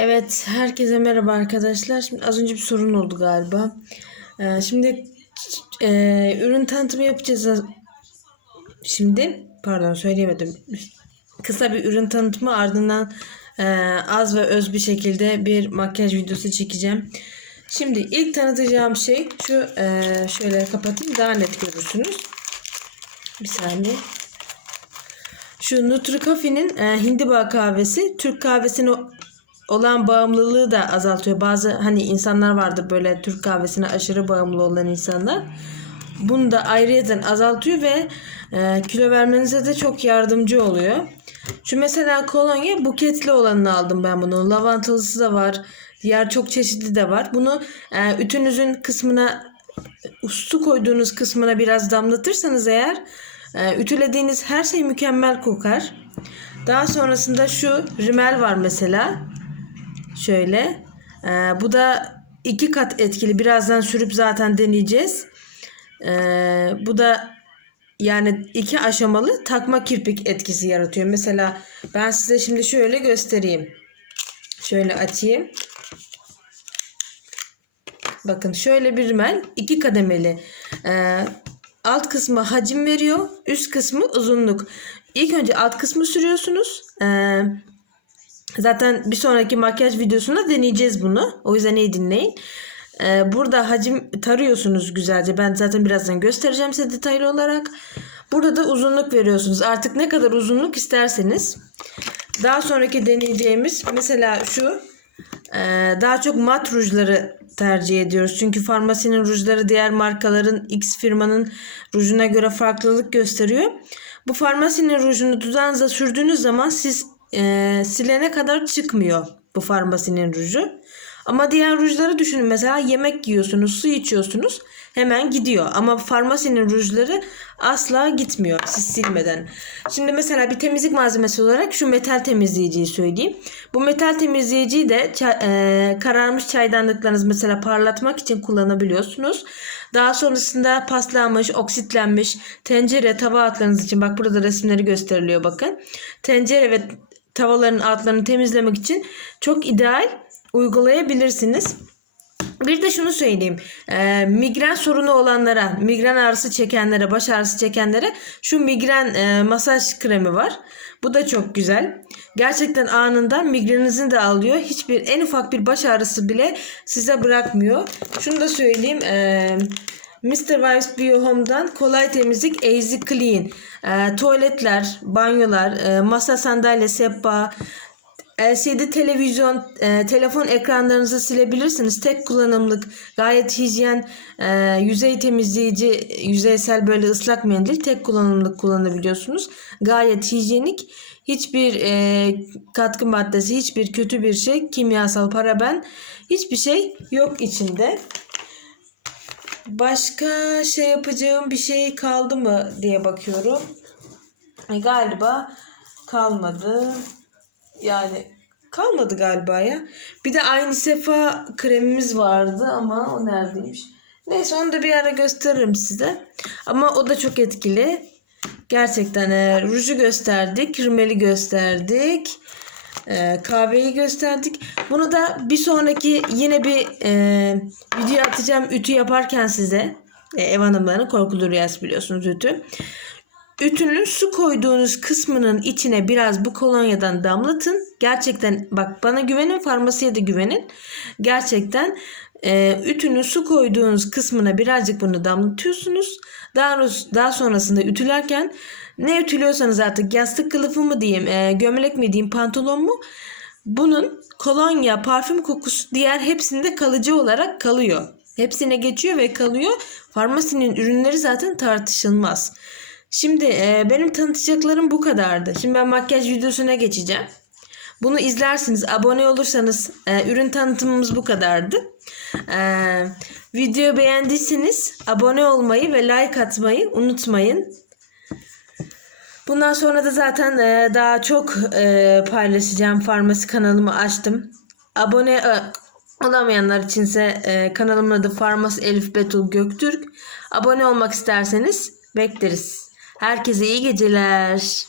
Evet, herkese merhaba arkadaşlar. Şimdi az önce bir sorun oldu galiba. Ee, şimdi e, ürün tanıtımı yapacağız. Şimdi, pardon söyleyemedim. Kısa bir ürün tanıtımı ardından e, az ve öz bir şekilde bir makyaj videosu çekeceğim. Şimdi ilk tanıtacağım şey şu e, şöyle kapatayım daha net görürsünüz. Bir saniye. Şu Nutri Coffee'nin e, hindiba kahvesi Türk kahvesine olan bağımlılığı da azaltıyor. Bazı hani insanlar vardır böyle Türk kahvesine aşırı bağımlı olan insanlar. Bunu da ayrıyeten azaltıyor ve e, kilo vermenize de çok yardımcı oluyor. Şu mesela kolonya buketli olanını aldım ben bunu. Lavantalısı da var. Diğer çok çeşitli de var. Bunu e, ütünüzün kısmına su koyduğunuz kısmına biraz damlatırsanız eğer e, ütülediğiniz her şey mükemmel kokar. Daha sonrasında şu rimel var mesela. Şöyle. E, bu da iki kat etkili. Birazdan sürüp zaten deneyeceğiz. E, bu da yani iki aşamalı takma kirpik etkisi yaratıyor. Mesela ben size şimdi şöyle göstereyim. Şöyle açayım. Bakın şöyle bir rimel iki kademeli. Ee, alt kısmı hacim veriyor. Üst kısmı uzunluk. İlk önce alt kısmı sürüyorsunuz. Ee, zaten bir sonraki makyaj videosunda deneyeceğiz bunu. O yüzden iyi dinleyin. Ee, burada hacim tarıyorsunuz güzelce. Ben zaten birazdan göstereceğim size detaylı olarak. Burada da uzunluk veriyorsunuz. Artık ne kadar uzunluk isterseniz. Daha sonraki deneyeceğimiz mesela şu. Ee, daha çok mat rujları tercih ediyoruz. Çünkü farmasinin rujları diğer markaların X firmanın rujuna göre farklılık gösteriyor. Bu farmasinin rujunu dudağınıza sürdüğünüz zaman siz e, silene kadar çıkmıyor bu farmasinin ruju. Ama diğer rujları düşünün mesela yemek yiyorsunuz, su içiyorsunuz hemen gidiyor. Ama farmasinin rujları asla gitmiyor siz silmeden. Şimdi mesela bir temizlik malzemesi olarak şu metal temizleyiciyi söyleyeyim. Bu metal temizleyiciyi de e, kararmış çaydanlıklarınız mesela parlatmak için kullanabiliyorsunuz. Daha sonrasında paslanmış, oksitlenmiş tencere, tava altlarınız için bak burada resimleri gösteriliyor bakın. Tencere ve tavaların altlarını temizlemek için çok ideal uygulayabilirsiniz. Bir de şunu söyleyeyim. E, migren sorunu olanlara, migren ağrısı çekenlere, baş ağrısı çekenlere şu migren e, masaj kremi var. Bu da çok güzel. Gerçekten anında migreninizi de alıyor. Hiçbir en ufak bir baş ağrısı bile size bırakmıyor. Şunu da söyleyeyim. E, Mr. Vibes Bio Home'dan kolay temizlik Easy Clean. E, tuvaletler, banyolar, e, masa sandalye, sehpa, LCD televizyon, e, telefon ekranlarınızı silebilirsiniz. Tek kullanımlık, gayet hijyen, e, yüzey temizleyici, yüzeysel böyle ıslak mendil tek kullanımlık kullanabiliyorsunuz. Gayet hijyenik. Hiçbir e, katkı maddesi, hiçbir kötü bir şey, kimyasal paraben, hiçbir şey yok içinde. Başka şey yapacağım bir şey kaldı mı diye bakıyorum. E, galiba kalmadı. Yani kalmadı galiba ya. Bir de aynı sefa kremimiz vardı ama o neredeymiş? Neyse onu da bir ara gösteririm size. Ama o da çok etkili. Gerçekten e, ruju gösterdik, rimeli gösterdik. E, kahveyi gösterdik. Bunu da bir sonraki yine bir e, video atacağım ütü yaparken size. E, ev hanımlarının korkulu rüyası biliyorsunuz ütü. Ütünün su koyduğunuz kısmının içine biraz bu kolonyadan damlatın. Gerçekten bak bana güvenin farmasiye de güvenin. Gerçekten e, ütünün su koyduğunuz kısmına birazcık bunu damlatıyorsunuz. Daha, daha sonrasında ütülerken ne ütülüyorsanız artık yastık kılıfı mı diyeyim, e, gömlek mi diyeyim, pantolon mu? Bunun kolonya, parfüm kokusu diğer hepsinde kalıcı olarak kalıyor. Hepsine geçiyor ve kalıyor. Farmasinin ürünleri zaten tartışılmaz. Şimdi e, benim tanıtacaklarım bu kadardı. Şimdi ben makyaj videosuna geçeceğim. Bunu izlersiniz. Abone olursanız e, ürün tanıtımımız bu kadardı. E, videoyu beğendiyseniz abone olmayı ve like atmayı unutmayın. Bundan sonra da zaten e, daha çok e, paylaşacağım. Farmasi kanalımı açtım. Abone e, olamayanlar içinse e, kanalımın adı Farmas Elif Betul Göktürk. Abone olmak isterseniz bekleriz. Herkese iyi geceler.